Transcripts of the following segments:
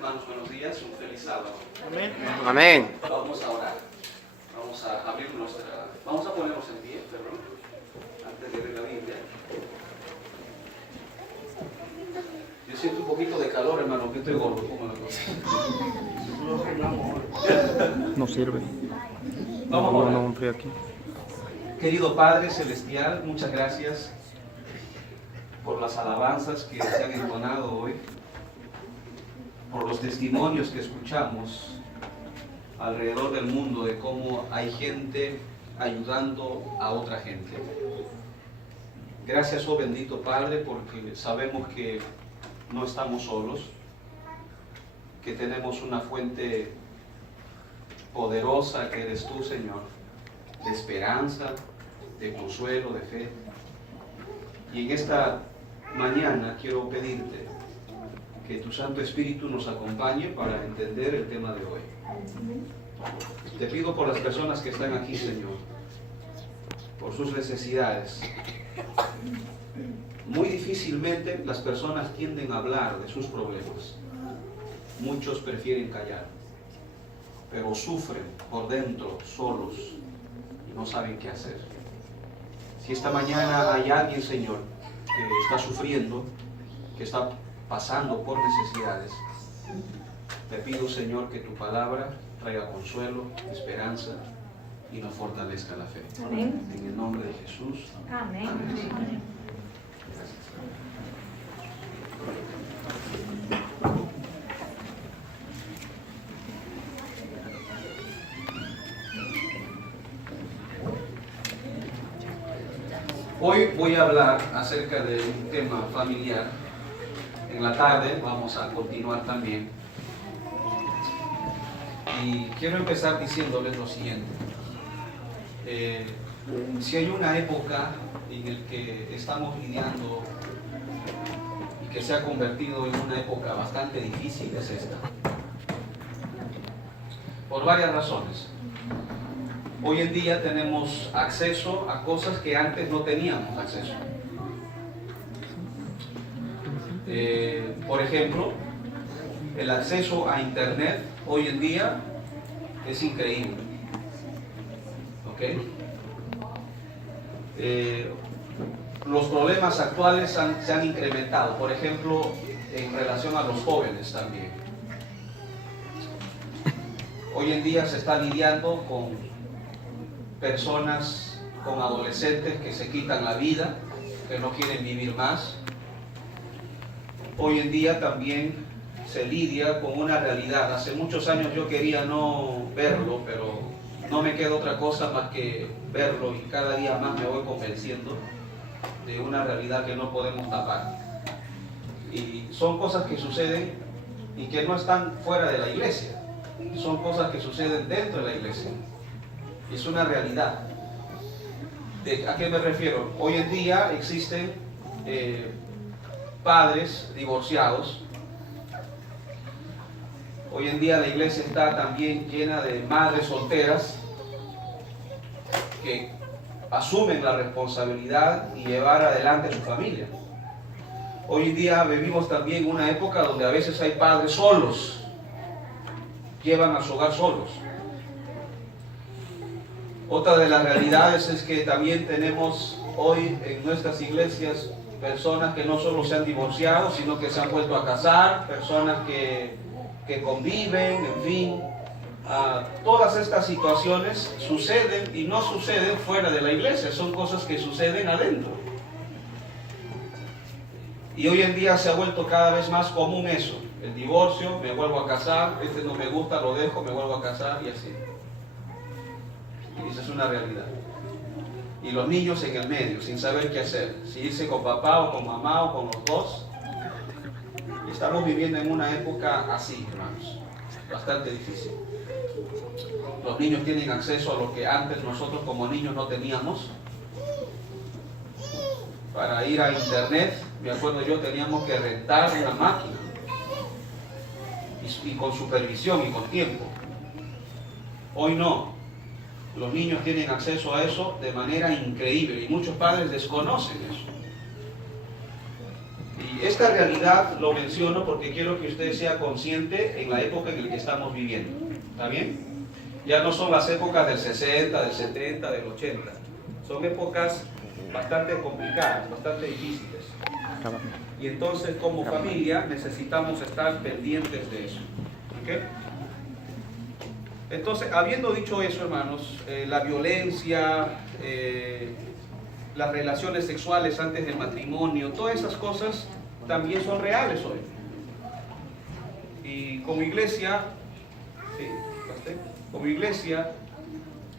Hermanos, buenos días, un feliz sábado. Amén. Amén. Vamos a orar. Vamos a abrir vamos a ponernos en pie, perdón, antes de leer la Biblia. Yo siento un poquito de calor, hermano, que estoy gordo. ¿Cómo la cosa? No sirve. Vamos a orar. No, frío aquí. Querido Padre Celestial, muchas gracias por las alabanzas que se han entonado hoy, por los testimonios que escuchamos alrededor del mundo de cómo hay gente ayudando a otra gente. Gracias, oh bendito Padre, porque sabemos que no estamos solos, que tenemos una fuente poderosa que eres tú, Señor, de esperanza, de consuelo, de fe. Y en esta mañana quiero pedirte que tu Santo Espíritu nos acompañe para entender el tema de hoy. Te pido por las personas que están aquí, Señor, por sus necesidades. Muy difícilmente las personas tienden a hablar de sus problemas. Muchos prefieren callar, pero sufren por dentro, solos, y no saben qué hacer. Si esta mañana hay alguien, Señor, que está sufriendo, que está pasando por necesidades, te pido, Señor, que tu palabra traiga consuelo, esperanza y nos fortalezca la fe. Amén. En el nombre de Jesús. Amén. Amén. Hoy voy a hablar acerca de un tema familiar. En la tarde vamos a continuar también. Y quiero empezar diciéndoles lo siguiente. Si hay una época en la que estamos lidiando y que se ha convertido en una época bastante difícil, es esta. Por varias razones. Hoy en día tenemos acceso a cosas que antes no teníamos acceso. Por ejemplo, el acceso a Internet hoy en día es increíble. ¿Ok? Los problemas actuales se han incrementado, por ejemplo, en relación a los jóvenes también. Hoy en día se está lidiando con personas, con adolescentes que se quitan la vida, que no quieren vivir más. Hoy en día también se lidia con una realidad. Hace muchos años yo quería no verlo, pero no me queda otra cosa más que verlo, y cada día más me voy convenciendo de una realidad que no podemos tapar. Y son cosas que suceden y que no están fuera de la iglesia, son cosas que suceden dentro de la iglesia. Es una realidad. ¿A qué me refiero? Hoy en día existen padres divorciados. Hoy en día la iglesia está también llena de madres solteras que asumen la responsabilidad y llevar adelante a su familia. Hoy en día vivimos también una época donde a veces hay padres solos, llevan a su hogar solos. Otra de las realidades es que también tenemos hoy en nuestras iglesias personas que no solo se han divorciado, sino que se han vuelto a casar, personas que conviven, en fin. Todas estas situaciones suceden y no suceden fuera de la iglesia, son cosas que suceden adentro. Y hoy en día se ha vuelto cada vez más común eso, el divorcio, me vuelvo a casar, este no me gusta, lo dejo, me vuelvo a casar y así. Y esa es una realidad. Y los niños en el medio, sin saber qué hacer, si irse con papá o con mamá o con los dos. Estamos viviendo en una época así, hermanos, bastante difícil. Los niños tienen acceso a lo que antes nosotros como niños no teníamos. Para ir a Internet, me acuerdo yo, teníamos que rentar una máquina y con supervisión y con tiempo. Hoy no. Los niños tienen acceso a eso de manera increíble y muchos padres desconocen eso. esta realidad lo menciono porque quiero que usted sea consciente en la época en la que estamos viviendo. ¿Está bien? Ya no son las épocas del 60, del 70, del 80. Son épocas bastante complicadas, bastante difíciles. Y entonces como familia necesitamos estar pendientes de eso. ¿Okay? Entonces, habiendo dicho eso, hermanos, la violencia, las relaciones sexuales antes del matrimonio, todas esas cosas también son reales hoy. Y como iglesia, como iglesia,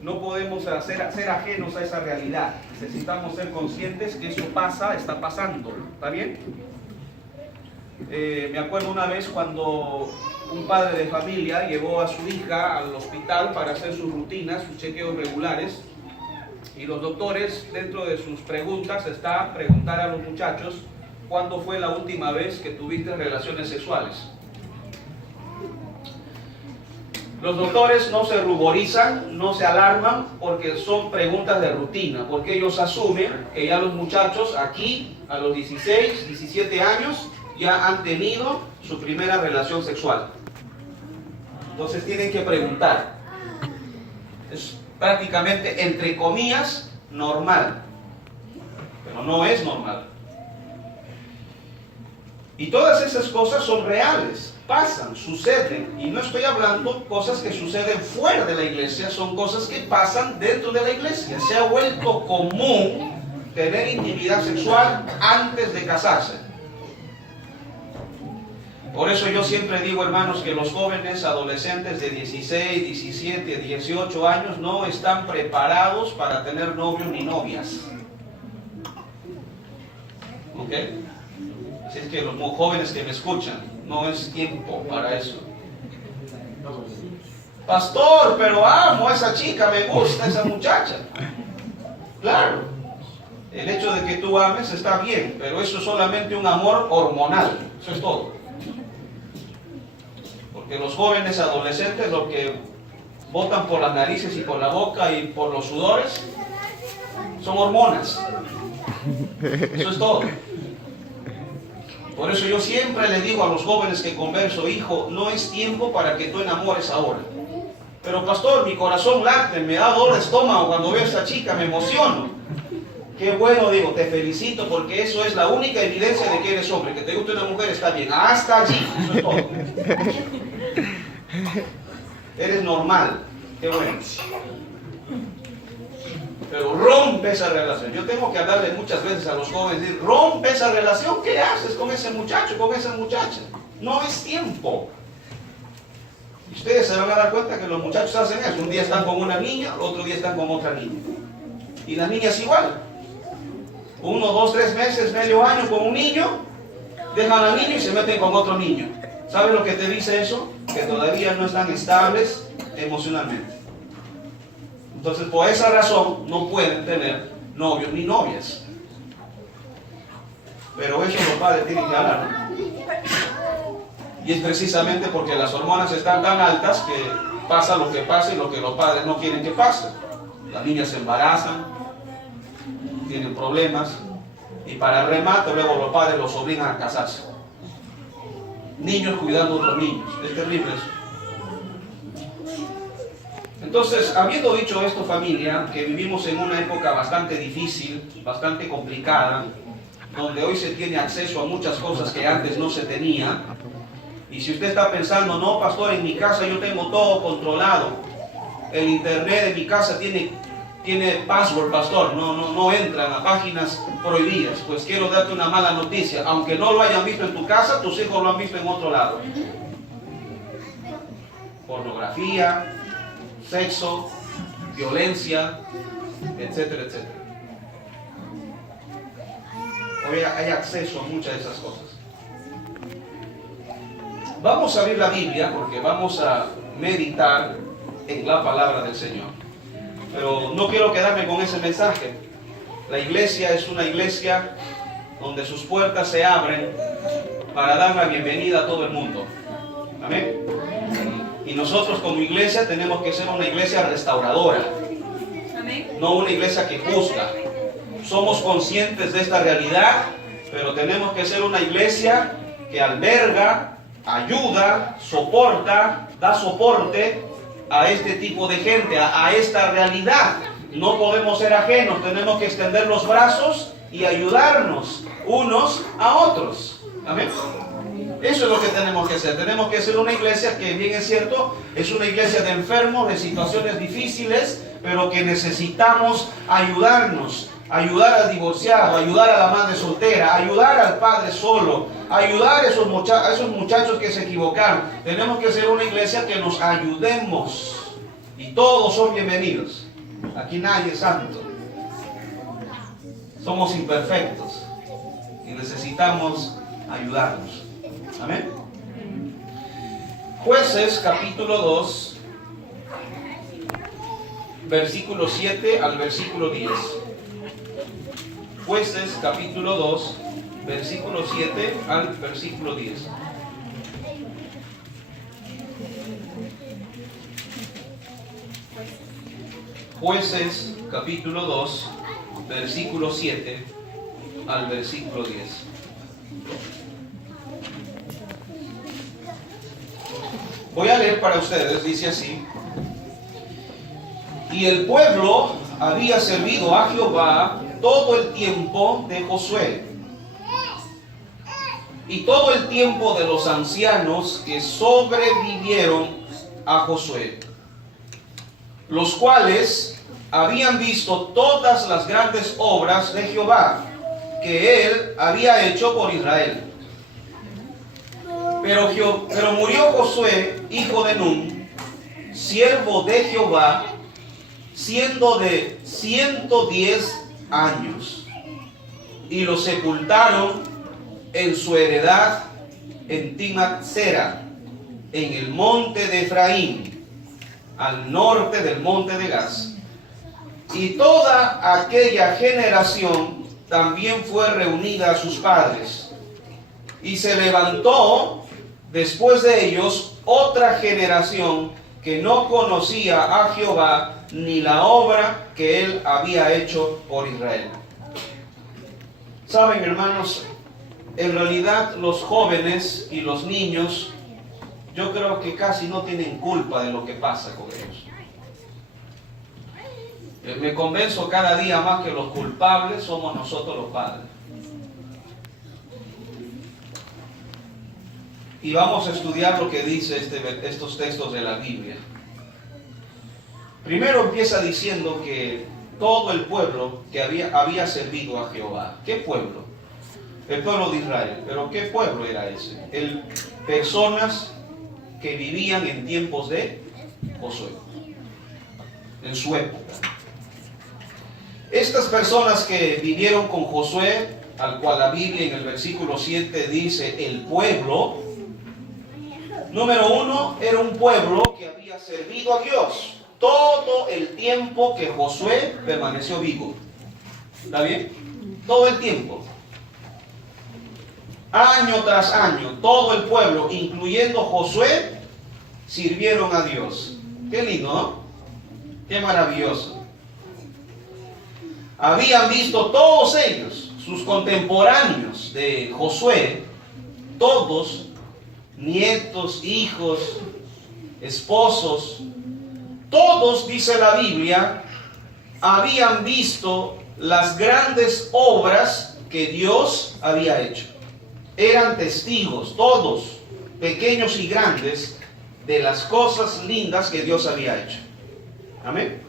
no podemos ser ajenos a esa realidad. Necesitamos ser conscientes que eso pasa, está pasando. ¿Está bien? Me acuerdo una vez cuando un padre de familia llevó a su hija al hospital para hacer sus rutinas, sus chequeos regulares, y los doctores, dentro de sus preguntas, está preguntar a los muchachos ¿cuándo fue la última vez que tuviste relaciones sexuales? Los doctores no se ruborizan, no se alarman, porque son preguntas de rutina, porque ellos asumen que ya los muchachos aquí, a los 16, 17 años, ya han tenido su primera relación sexual. Entonces tienen que preguntar. Es prácticamente, entre comillas, normal, pero no es normal. Y todas esas cosas son reales, pasan, suceden, y no estoy hablando cosas que suceden fuera de la iglesia, son cosas que pasan dentro de la iglesia. Se ha vuelto común tener intimidad sexual antes de casarse. Por eso yo siempre digo, hermanos, que los jóvenes adolescentes de 16, 17, 18 años no están preparados para tener novios ni novias. ¿Ok? Así es que los jóvenes que me escuchan, no es tiempo para eso. Pastor, pero amo a esa chica, me gusta esa muchacha. Claro, el hecho de que tú ames está bien, pero eso es solamente un amor hormonal, eso es todo. Porque los jóvenes adolescentes lo que botan por las narices y por la boca y por los sudores son hormonas. Eso es todo. Por eso yo siempre le digo a los jóvenes que converso, hijo, no es tiempo para que tú enamores ahora. Pero pastor, mi corazón late, me da dolor de estómago cuando veo a esa chica, me emociono. Qué bueno, digo, te felicito porque eso es la única evidencia de que eres hombre. Que te guste una mujer está bien, hasta allí, eso es todo. Eres normal, qué bueno. Pero rompe esa relación. Yo tengo que hablarle muchas veces a los jóvenes, decir, rompe esa relación, ¿qué haces con ese muchacho, con esa muchacha? No es tiempo. Y ustedes se van a dar cuenta que los muchachos hacen eso. Un día están con una niña, el otro día están con otra niña. Y las niñas igual. 1, 2, 3 meses, medio año con un niño, dejan al niño y se meten con otro niño. ¿Sabes lo que te dice eso? Que todavía no están estables emocionalmente. Entonces, por esa razón, no pueden tener novios ni novias. Pero eso los padres tienen que hablar, ¿no? Y es precisamente porque las hormonas están tan altas que pasa lo que pasa y lo que los padres no quieren que pase. Las niñas se embarazan, tienen problemas, y para el remate luego los padres los obligan a casarse. Niños cuidando a otros niños. Es terrible eso. Entonces, habiendo dicho esto, familia, que vivimos en una época bastante difícil, bastante complicada, donde hoy se tiene acceso a muchas cosas que antes no se tenía, y si usted está pensando, no, pastor, en mi casa yo tengo todo controlado, el internet de mi casa tiene password, pastor, no entran a páginas prohibidas, pues quiero darte una mala noticia, aunque no lo hayan visto en tu casa, tus hijos lo han visto en otro lado. Pornografía, sexo, violencia, etcétera, etcétera. Hoy hay acceso a muchas de esas cosas. Vamos a abrir la Biblia porque vamos a meditar en la palabra del Señor. Pero no quiero quedarme con ese mensaje. La iglesia es una iglesia donde sus puertas se abren para dar la bienvenida a todo el mundo. Amén. Y nosotros como iglesia tenemos que ser una iglesia restauradora, no una iglesia que juzga. Somos conscientes de esta realidad pero tenemos que ser una iglesia que alberga, ayuda, soporta, da soporte a este tipo de gente, a esta realidad. No podemos ser ajenos, tenemos que extender los brazos y ayudarnos unos a otros. Amén. Eso es lo que tenemos que hacer. Tenemos que ser una iglesia que, bien es cierto, es una iglesia de enfermos, de situaciones difíciles, pero que necesitamos ayudarnos. Ayudar al divorciado, ayudar a la madre soltera, ayudar al padre solo, ayudar a esos muchachos que se equivocaron. Tenemos que ser una iglesia que nos ayudemos. Y todos son bienvenidos. Aquí nadie es santo. Somos imperfectos y necesitamos ayudarnos. Amén. Jueces capítulo 2, versículo 7 al versículo 10. Jueces capítulo 2, versículo 7 al versículo 10. Jueces capítulo 2, versículo 7 al versículo 10. Voy a leer para ustedes, dice así: y el pueblo había servido a Jehová todo el tiempo de Josué y todo el tiempo de los ancianos que sobrevivieron a Josué, los cuales habían visto todas las grandes obras de Jehová que él había hecho por Israel. Pero murió Josué, hijo de Nun, siervo de Jehová, siendo de 110 años, y lo sepultaron en su heredad en Timnat-Sera, en el monte de Efraín, al norte del monte de Gaz. Y toda aquella generación también fue reunida a sus padres, y se levantó después de ellos otra generación que no conocía a Jehová ni la obra que él había hecho por Israel. Saben, hermanos, en realidad los jóvenes y los niños, yo creo que casi no tienen culpa de lo que pasa con ellos. Me convenzo cada día más que los culpables somos nosotros los padres. Y vamos a estudiar lo que dice estos textos de la Biblia. Primero empieza diciendo que todo el pueblo que había servido a Jehová. ¿Qué pueblo? El pueblo de Israel. ¿Pero qué pueblo era ese? Personas que vivían en tiempos de Josué, en su época. Estas personas que vivieron con Josué, al cual la Biblia en el versículo 7 dice el pueblo, número uno, era un pueblo que había servido a Dios todo el tiempo que Josué permaneció vivo. ¿Está bien? Todo el tiempo. Año tras año, todo el pueblo, incluyendo Josué, sirvieron a Dios. Qué lindo, ¿no? Qué maravilloso. Habían visto todos ellos, sus contemporáneos de Josué, todos, nietos, hijos, esposos, todos, dice la Biblia, habían visto las grandes obras que Dios había hecho. Eran testigos, todos, pequeños y grandes, de las cosas lindas que Dios había hecho. Amén.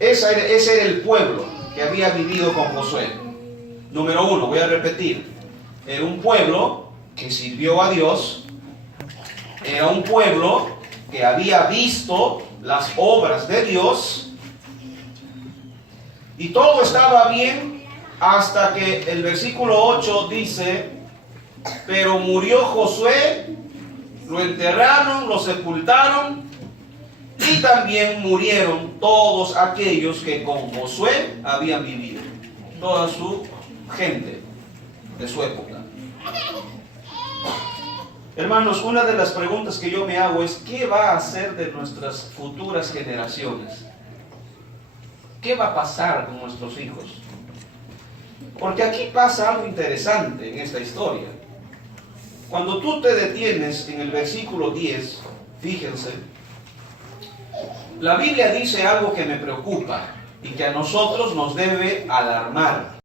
Ese era el pueblo que había vivido con Josué. Número uno, voy a repetir. Era un pueblo que sirvió a Dios. Era un pueblo que había visto las obras de Dios. Y todo estaba bien hasta que el versículo 8 dice: pero murió Josué, lo enterraron, lo sepultaron, y también murieron todos aquellos que con Josué habían vivido, toda su gente de su época. Hermanos, una de las preguntas que yo me hago es: ¿qué va a hacer de nuestras futuras generaciones? ¿Qué va a pasar con nuestros hijos? Porque aquí pasa algo interesante en esta historia. Cuando tú te detienes en el versículo 10, fíjense, la Biblia dice algo que me preocupa y que a nosotros nos debe alarmar.